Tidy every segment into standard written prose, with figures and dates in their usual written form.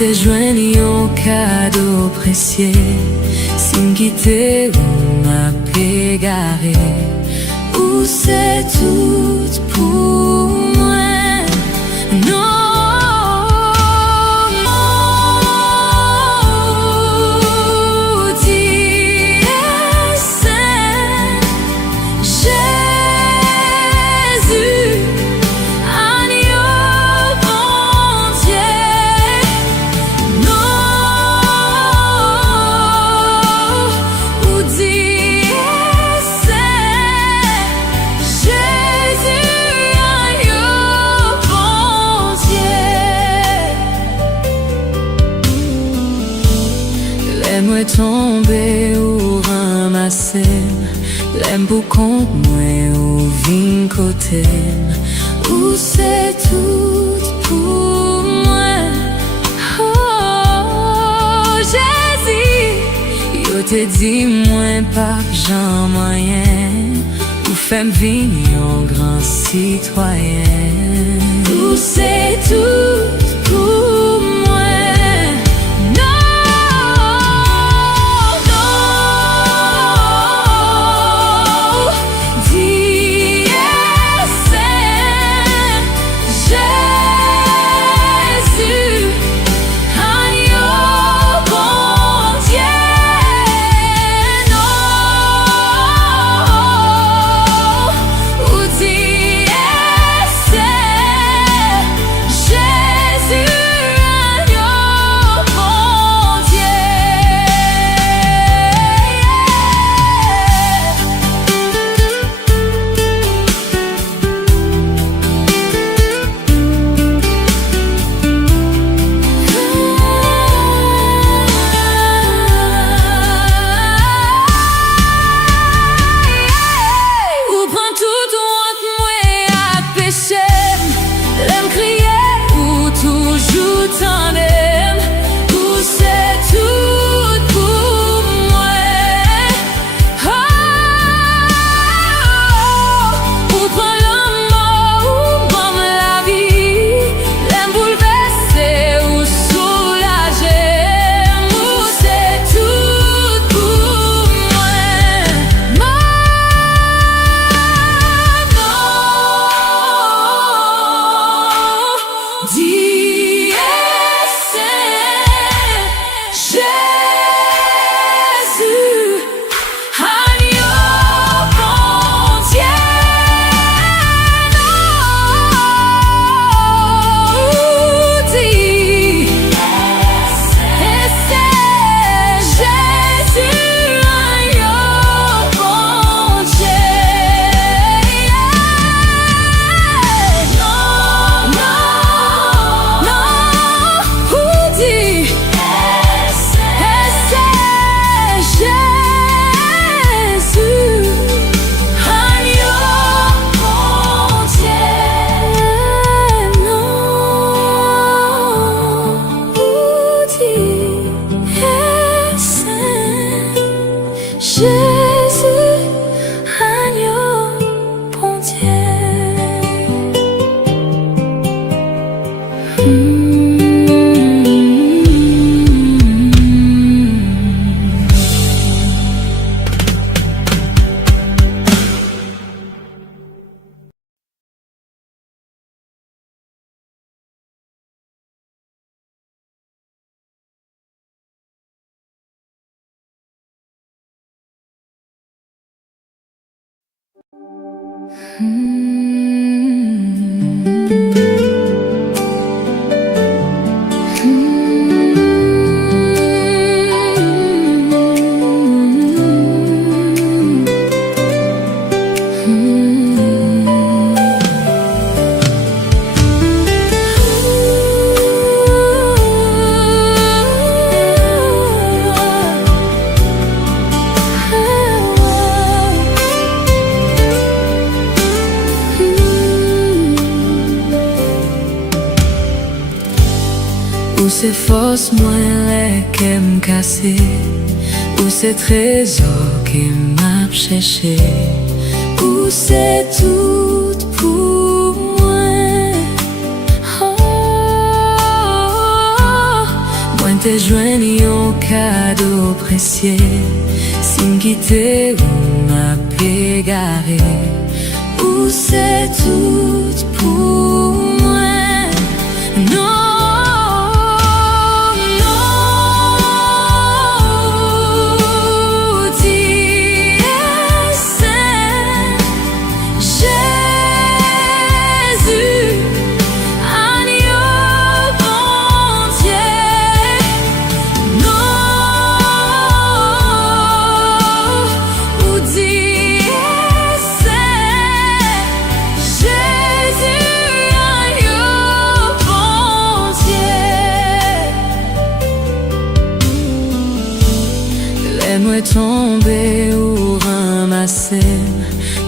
te joigni un cadeau précieux, sin quitter ou m'a pégaré, ou c'est tout pour moi. Non. Moi tomber ou ramasser, l'aime pour contre moi ou vin côté, ou c'est tout pour moi. Oh Jésus, yo te dit moi pas j'en moyen, ou femme vini en grand citoyen, ou c'est tout pour moi. Où c'est force moins qui me cassé, où c'est trésor qui m'a cherché, où c'est tout pour moi. Oh, te joigne un cadeau précieux, sin quitter ou m'a pégaré, ou c'est tout pour moi. Non. L'aime tomber ou ramasser,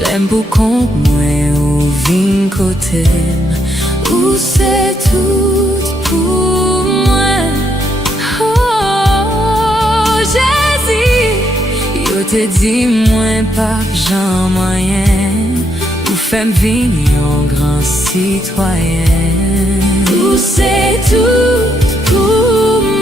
l'aime pour compte moi ou vin côté, ou c'est tout pour moi. Oh Jésus, yo te dit moi pas Jean moyen, ou femme vigner en grand citoyen, ou c'est tout pour moi.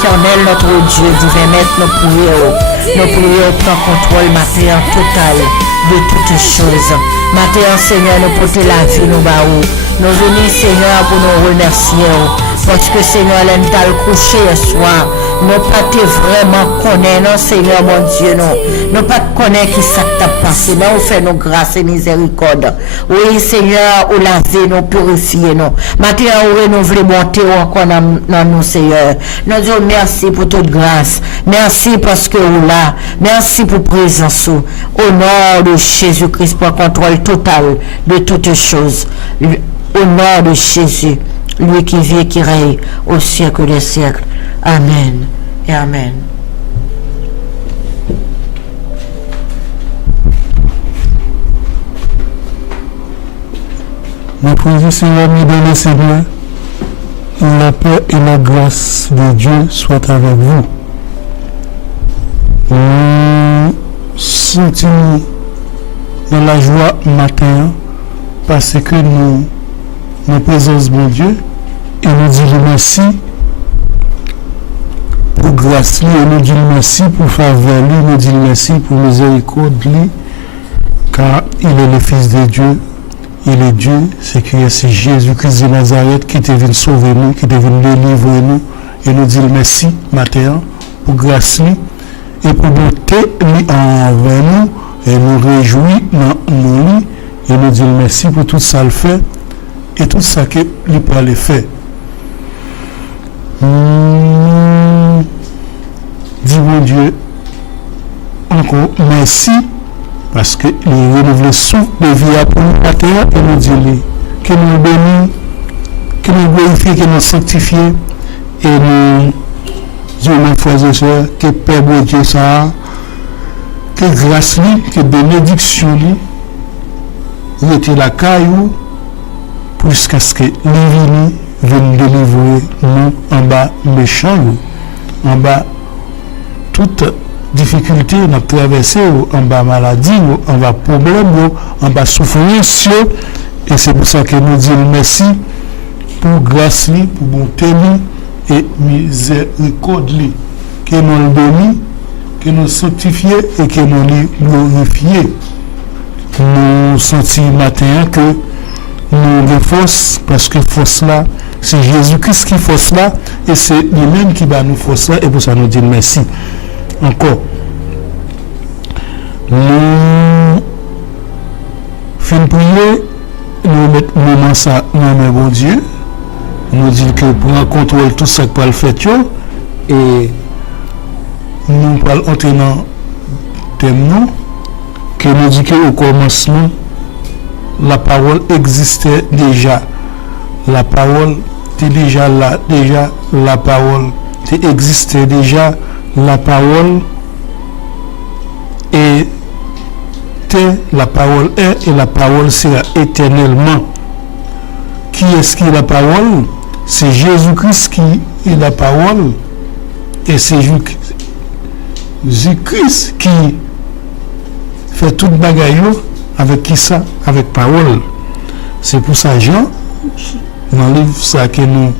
Éternel, notre Dieu, divin maître, nos prières prend contrôle, matin total de toutes choses. Matin, Seigneur, nous portons la vie, nous baou. Nous venons, Seigneur, pour nous remercier. Parce que, Seigneur, l'un t'a couché ce soir. Nous pas vraiment connaître, non, Seigneur, mon Dieu, non. Nous pas connaître qui ça t'a passé. Mais on fait nos grâces et miséricorde. Oui, Seigneur, ou laver, nous purifier, nous. Matin, on renouveler monter encore dans nous, Seigneur. Nous disons merci pour toute grâce. Merci parce que vous là. Merci pour présence. Au nom de Jésus-Christ, pour contrôle total de toutes choses. Au nom de Jésus, lui qui vit et qui règne au siècle des siècles. Amen et Amen. Nous prions, Seigneur, nous donner, Seigneur, la paix et la grâce de Dieu soient avec vous. Nous sentons dans la joie matin parce que nous présence mon Dieu et nous disons merci pour grâce, et nous disons merci pour faveur, nous disons merci pour miséricorde, car il est le Fils de Dieu. Il est Dieu, c'est Jésus-Christ de Nazareth qui est venu sauver nous, qui est venu délivrer nous. Et nous disons merci, matin, pour grâce et pour beauté envers nous. Et nous réjouis dans nous. Et nous disons merci pour tout ça le fait et tout ça qu'il peut aller faire. Dis mon Dieu, merci parce que il renouvelé souffle de vie pour nous la terre et nous dit que nous bénissons, que nous glorifions, que nous sanctifions et nous disons mes frères et sœurs que Père bon Dieu ça, que grâce lui, que bénédiction lui, était la caillou jusqu'à ce que l'Évini vienne délivrer nous en bas méchant, en bas toute difficulté nous traverser, en bas maladie, en bas problème, en bas souffrance. Et c'est pour ça que nous disons merci pour grâce, pour bonté et miséricorde, que nous le bénissons, que nous sanctifions et que nous le glorifions. Nous sentons matin que nous avons force, parce que force là, c'est Jésus-Christ qui force là, et c'est lui-même qui va nous force là, et pour ça nous disons merci. Encore. Nous finissons prier, nous mettons moment ça, nous bon Dieu, nous disons que pour un contrôle tout ça pour le faire, et nous parlons en tenant thème que nous dit qu'au commencement, la parole existait déjà. La parole était déjà là, déjà la parole existait déjà. La parole était, la parole est et la parole sera éternellement. Qui est-ce qui est la parole? C'est Jésus-Christ qui est la parole et c'est Jésus-Christ qui fait toute bagaille avec qui ça? Avec parole. C'est pour ça, Jean, dans le livre ça que nous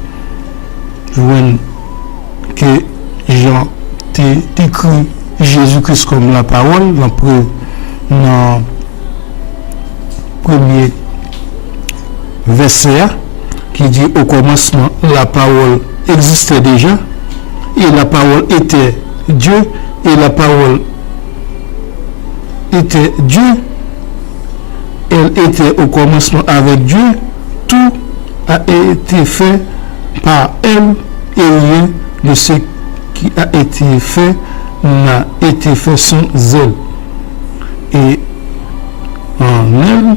voyons que Jean écrit Jésus-Christ comme la parole dans le premier verset qui dit au commencement la parole existait déjà et la parole était Dieu et la parole était Dieu, elle était au commencement avec Dieu, tout a été fait par elle et rien de ce qui a été fait n'a été fait sans elle. Et en elle,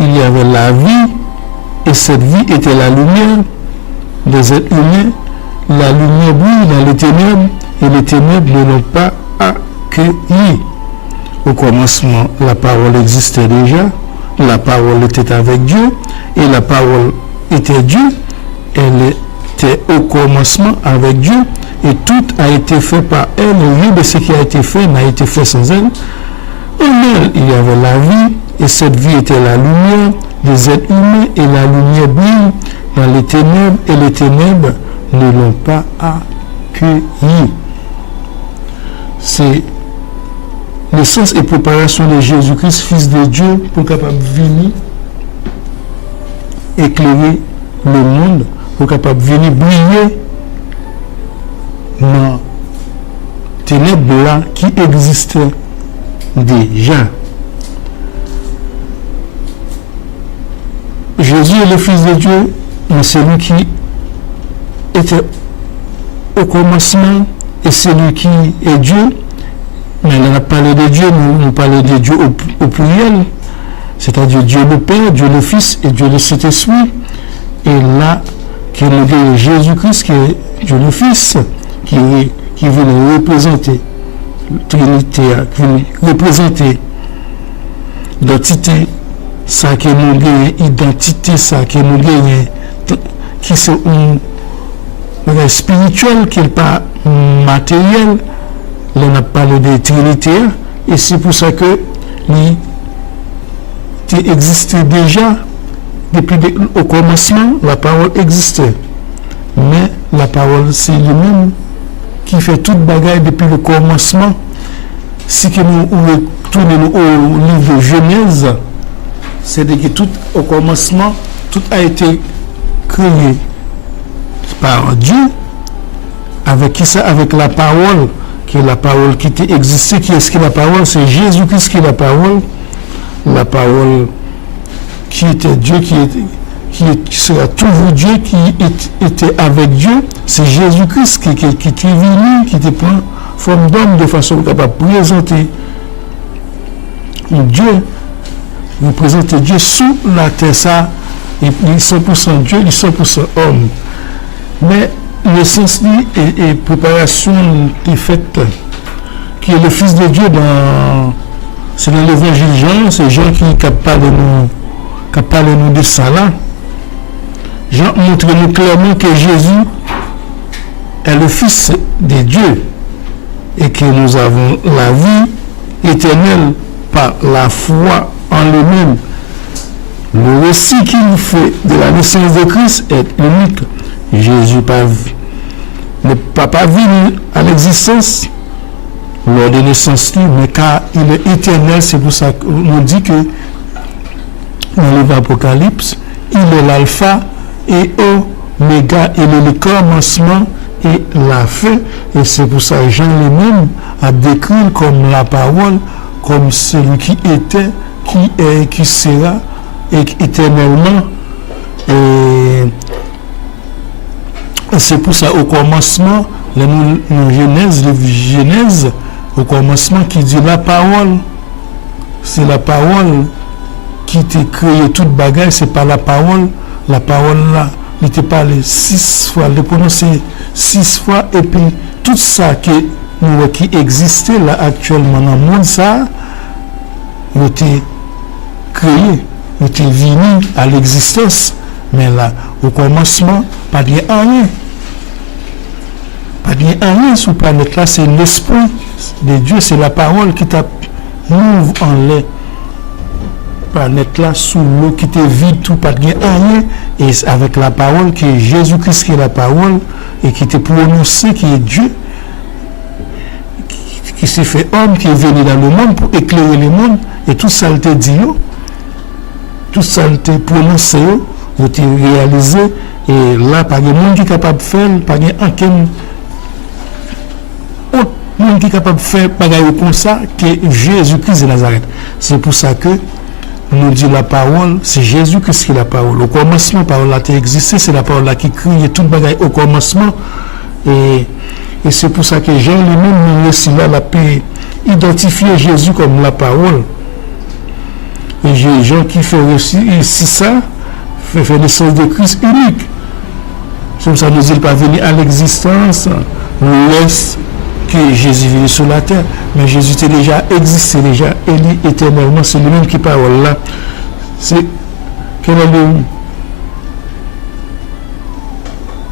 il y avait la vie et cette vie était la lumière des êtres humains. La lumière brille dans les ténèbres et les ténèbres ne l'ont pas accueilli. Au commencement, la parole existait déjà, la parole était avec Dieu, et la parole était Dieu, elle était au commencement avec Dieu, et tout a été fait par elle, et rien de ce qui a été fait n'a été fait sans elle. En elle, il y avait la vie, et cette vie était la lumière des êtres humains, et la lumière brille dans les ténèbres, et les ténèbres ne l'ont pas accueilli. C'est l'essence et préparation de Jésus-Christ, Fils de Dieu, pour capable venir éclairer le monde, pour capable venir briller dans ténèbres là qui existaient déjà. Jésus est le Fils de Dieu, mais c'est lui qui était au commencement et c'est lui qui est Dieu. Mais on a parlé de Dieu, nous parlons de Dieu au pluriel, c'est-à-dire Dieu le Père, Dieu le Fils et Dieu le Saint-Esprit. Et là, qui est Jésus-Christ, qui est Dieu le Fils, qui vient représenter la Trinité, qui vient représenter l'identité, ça qui nous gagne, identité, ça qui nous gagne, qui c'est un spirituel, qui n'est pas matériel. Là, on a parlé de Trinité, et c'est pour ça que il existait déjà, depuis au commencement, la parole existait. Mais la parole, c'est lui-même qui fait toute bagaille depuis le commencement. Si que nous retournons au livre de Genèse, c'est-à-dire que tout au commencement, tout a été créé par Dieu. Avec qui ça? Avec la parole. Qui est la parole qui existait. Qui est-ce qui est la parole? C'est Jésus-Christ qui est la parole. La parole qui était Dieu, qui sera toujours Dieu, qui était avec Dieu. C'est Jésus-Christ qui est venu, qui était pris forme d'homme de façon capable de présenter Dieu représente Dieu sous la terre, ça, il est 100% Dieu, il est 100% homme. Mais le sens et préparation est faite, qui est le Fils de Dieu c'est dans l'évangile Jean, c'est Jean qui parle nous de ça là. Jean montre nous clairement que Jésus est le Fils de Dieu et que nous avons la vie éternelle par la foi en lui-même. Le récit qu'il fait de la naissance de Christ est unique. Jésus n'est pas venu à l'existence lors de naissance, mais car il est éternel. C'est pour ça qu'on dit que dans l'Apocalypse, il est l'alpha et oméga, il est le commencement et la fin. Et c'est pour ça que Jean lui-même a décrit comme la parole, comme celui qui était, qui est, qui sera, et éternellement. Et c'est pour ça au commencement, la Genèse, au commencement qui dit la parole, c'est la parole qui t'a créé toute bagaille, c'est pas la parole là, il t'a parlé 6 fois, il prononcé 6 fois, et puis tout ça qui existait là actuellement dans le monde, ça, il a été créé, il était venu à l'existence, mais là, au commencement, pas de rien. Pas de rien sur la planète là, c'est l'esprit de Dieu, c'est la parole qui t'a mouve en l'air. Planète là, sous l'eau qui te vide, tout, pas de rien. Et avec la parole qui est Jésus-Christ, qui est la parole, et qui t'est prononcé, qui est Dieu, qui s'est fait homme, qui est venu dans le monde pour éclairer le monde, et tout ça, il t'a dit, tout ça, il t'a prononcé, il t'a réalisé, et là, pas de monde qui est capable de faire, pas de aucun autre monde qui est capable de faire, pas comme ça, que Jésus-Christ de Nazareth. C'est pour ça que nous dit la parole, c'est Jésus-Christ qui est la parole. Au commencement, la parole a existé, c'est la parole là qui crie tout le bagaille au commencement. Et c'est pour ça que Jean lui-même, nous aussi là, pu identifier Jésus comme la parole. Et Jean qui fait aussi ça, fait naissance de Christ unique. C'est pour ça que nous dit pas venir à l'existence, nous laisse que Jésus vit sur la terre, mais Jésus était déjà existé, déjà élu éternellement, c'est lui-même qui parle là. C'est quel est le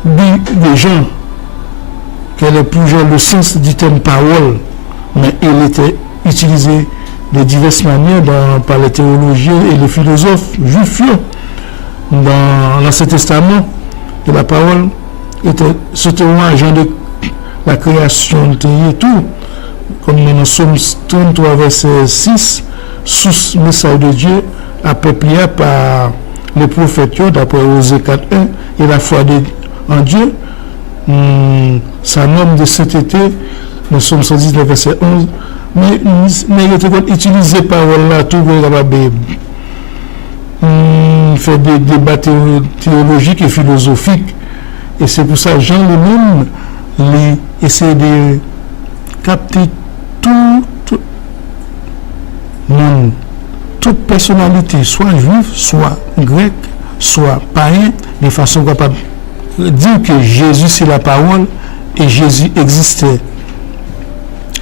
but des gens, quel est plus le sens du terme parole, mais il était utilisé de diverses manières par les théologiens et les philosophes juifs. Dans l'Ancien Testament, la parole était surtout un agent de la création et tout, comme dans Psaume 33, verset 6, sous le message de Dieu, peuplé par les prophètes, d'après Osée 4.1, et la foi en Dieu, ça nomme de cet été, dans Psaume 119, verset 11, mais il était utilisé par là, tout le monde fait des débats théologiques et philosophiques, et c'est pour ça que Jean lui-même, essayer de capter toute personnalité, soit juive, soit grecque, soit païen, de façon capable de dire que Jésus c'est la parole et Jésus existait.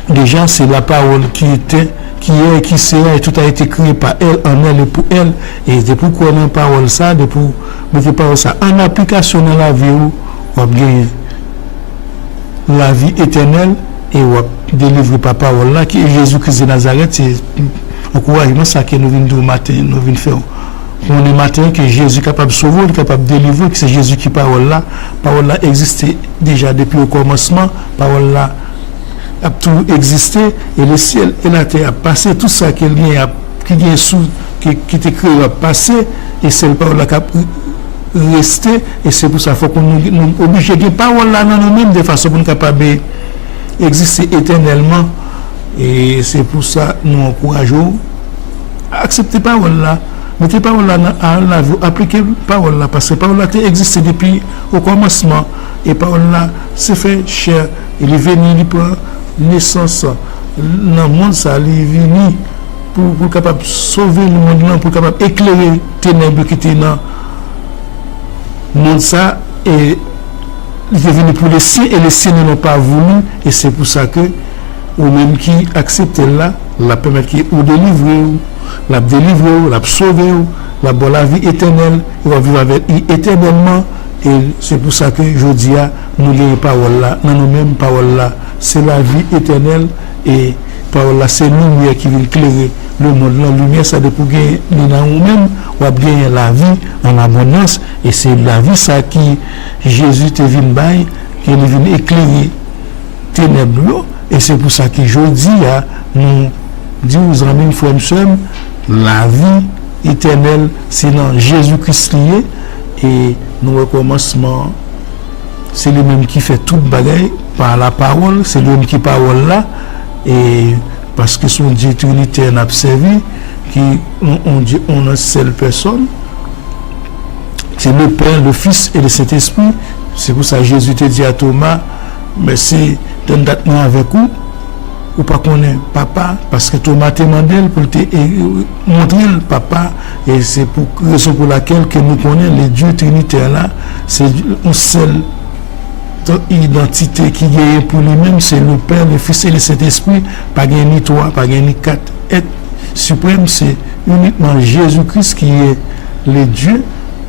Déjà, c'est la parole qui était, qui est et qui sera, et tout a été créé par elle, en elle et pour elle. Et c'est pourquoi on a parole ça, pour mettre parole ça en application dans la vie où on gagne la vie éternelle et on délivre par parole là qui est Jésus-Christ de Nazareth. C'est encouragement ça que nous venons de matin, nous venons faire. On est matin que Jésus est capable de sauver, capable de délivrer, que c'est Jésus qui parole là existait déjà depuis le commencement, parole là a tout existé et le ciel et la terre a passé, tout ça qui était créé a passé et c'est le parole là qui a resté et c'est pour ça qu'il faut qu'on nous oblige de parole là dans nous-mêmes de façon pour nous capable d'exister éternellement et c'est pour ça nous encourageons à accepter parole là, mettez parole là à la vie, appliquez parole là parce que parole là existe depuis au commencement et parole là c'est fait chair, il est venu, il prend naissance dans le monde, ça il est venu pour capable sauver le monde là, pour capable éclairer ténèbres qui étaient dans le monde ça, et il est venu pour les siens et les siens ne l'ont pas voulu, et c'est pour ça que ou même qui accepte là, la permettre qui ou délivrer, la délivrer, la sauver, la bonne la vie éternelle, il va vivre avec lui éternellement. Et c'est pour ça que je dis à nous les paroles là, dans nous-mêmes paroles là, c'est la vie éternelle, et parole là c'est lumière qui va éclairer le monde. La lumière ça dépend gagner dans nous-mêmes, ou gagner la vie en abondance, et c'est la vie ça qui Jésus te vient bailler, qui vient éclairer ténèbres. Et c'est pour ça que je dis à nous dire aux amis, frères et sœurs, la vie éternelle c'est dans Jésus-Christ lié, et nous recommencement c'est lui-même qui fait toute bagaille par la parole, c'est lui-même qui parole là, et parce que son Dieu Trinité n'a observé qui on dit on a une seule personne, c'est le Père, le Fils et le Saint-Esprit. C'est pour ça que Jésus te dit à Thomas, mais c'est d'un date avec vous ou pas connaître papa, parce que Thomas t'a demandé pour te montrer le papa, et c'est pour raison pour laquelle que nous connaissons les dieux trinitaires là, c'est une seule identité qui est pour lui-même, c'est le Père, le Fils et le Saint-Esprit, pas ni trois, pas ni quatre êtres suprêmes, c'est uniquement Jésus-Christ qui est le Dieu,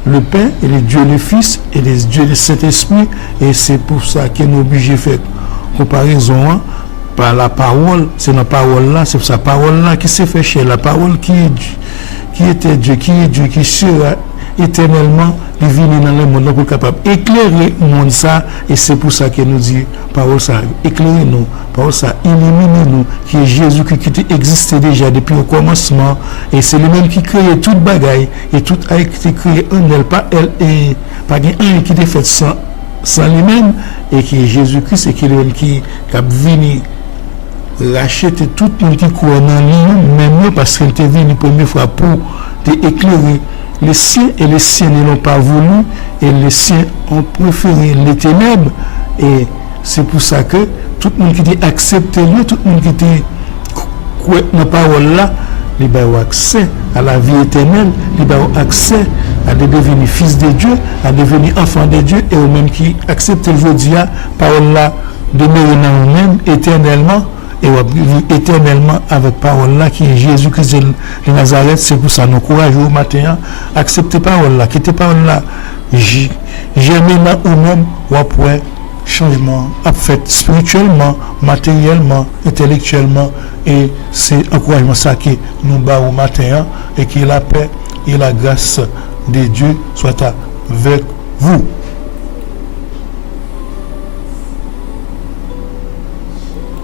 le Père, et le Dieu le Fils et le Dieu le Saint-Esprit, et c'est pour ça que nous sommes obligés de faire comparaison par la parole. C'est la parole là, c'est sa parole là qui s'est fait chez la parole qui est Dieu, qui était Dieu, qui sera éternellement divine dans le monde pour capable éclairer le monde ça, et c'est pour ça que nous dit parole ça éclairer nous, parole ça illuminer nous, qui est Jésus qui existait déjà depuis le commencement, et c'est lui-même qui crée toute bagaille, et tout a été créé en elle, pas elle, et pas un qui est fait sans lui-même, et qui est Jésus-Christ, et qui est lui qui a venu racheter tout le monde qui croit dans lui, même parce qu'il était venu la première fois pour éclairer les siens, et les siens ne l'ont pas voulu, et les siens ont préféré les ténèbres, et c'est pour ça que tout le monde qui a accepté lui, tout le monde qui a cru dans la parole là, il a accès à la vie éternelle, il a accès à devenir fils de Dieu, à devenir enfant de Dieu, et au même qui accepte aujourd'hui la parole là, demeurer dans nous-mêmes éternellement, et on va vivre éternellement avec parole là qui est Jésus-Christ de Nazareth. C'est pour ça nous courage au matin, accepter parole là, quitter parole là, jamais là ou même ou après changement à fait spirituellement, matériellement, intellectuellement, et c'est encouragement ça qui nous bat au matin, et qui la paix et la grâce de Dieu soit avec vous.